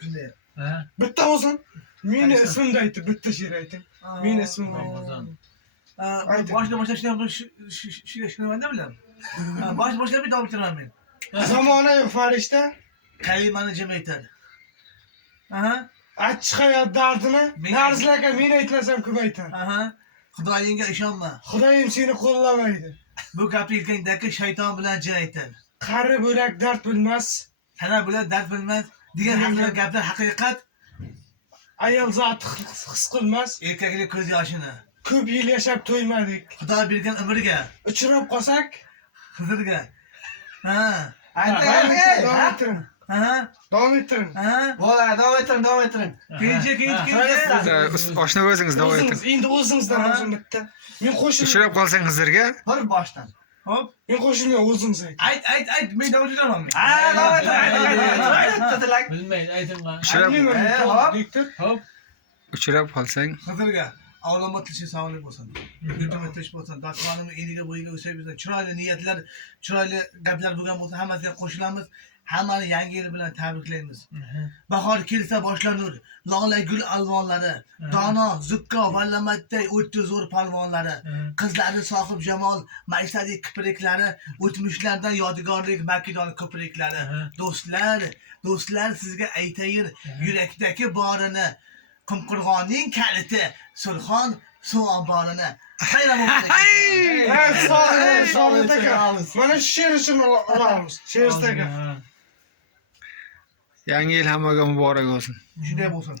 Shunday. Bitta bo'lsin. Meni ismimni aytib, bitta she'r ayting. Meni ismimni Ramazon. Boshida boshlab ishlamayman-da bilan. Boshlab davom ettiraman men. Zamonaviy farishta Kalimani jim aytadi. achchiq hayot dardini Narzil aka men aytmasam ko'p aytadi. Xudoyingga ishonma. Xudoyim seni qo'llamaydi. Bu gapni aytgandagi shayton bilan jin aytadi. Qari bo'lak dard bilmas. Tana bilan dard bilmas degan haqida gaplar haqiqat. Ayol zoti his qilmas. Erkaklik ko'z yoshini. Ko'p yil yashab to'ymadik. Xudo bergan umrga, Uchrab qolsak, Xizrga. davom ettiring. Davom ettiring. Bo'ladi, davom ettiring. Keyinchi. Oshna o'zingiz davom eting. Endi o'zingizdan o'zim bitta. Men qo'shilib, Uchrab qolsang Xizrga, Bir boshdan. Hop. men qo'shilmay o'zingiz ayting. Ayt, men davom etaman. Davom ettiring. bilmaydi aytingma. Diktor. Hop. Uchrab qolsang, Xizrga. Avlama tilchi sog'lik bo'lsin. Yurtimiz tinch bo'lsin. Dasmonimiz eniga bo'yiga o'sib bizdan chiroyli niyatlar, chiroyli gaplar bo'lgan bo'lsa, hammasiga qo'shilamiz. Hammani yangi yil bilan tabriklaymiz. Bahor kelsa boshlanur, lola gul alvonlari, dono, zukko, vallamatday o'tdi zo'r palvonlari, qizlari sohib jamol, maishatsiz kipriklari, o'tmishlardan yodgorlik makidon ko'priklari. Do'stlar sizga aytayin yurakdagi borini, Qumqurg'onning kaliti, Surxon suv omborini. Sog'lik aka. Mana shu she'r uchun olamiz. She'r aka. yangi yil hammaga muborak bo'lsin. Shunday bo'lsin.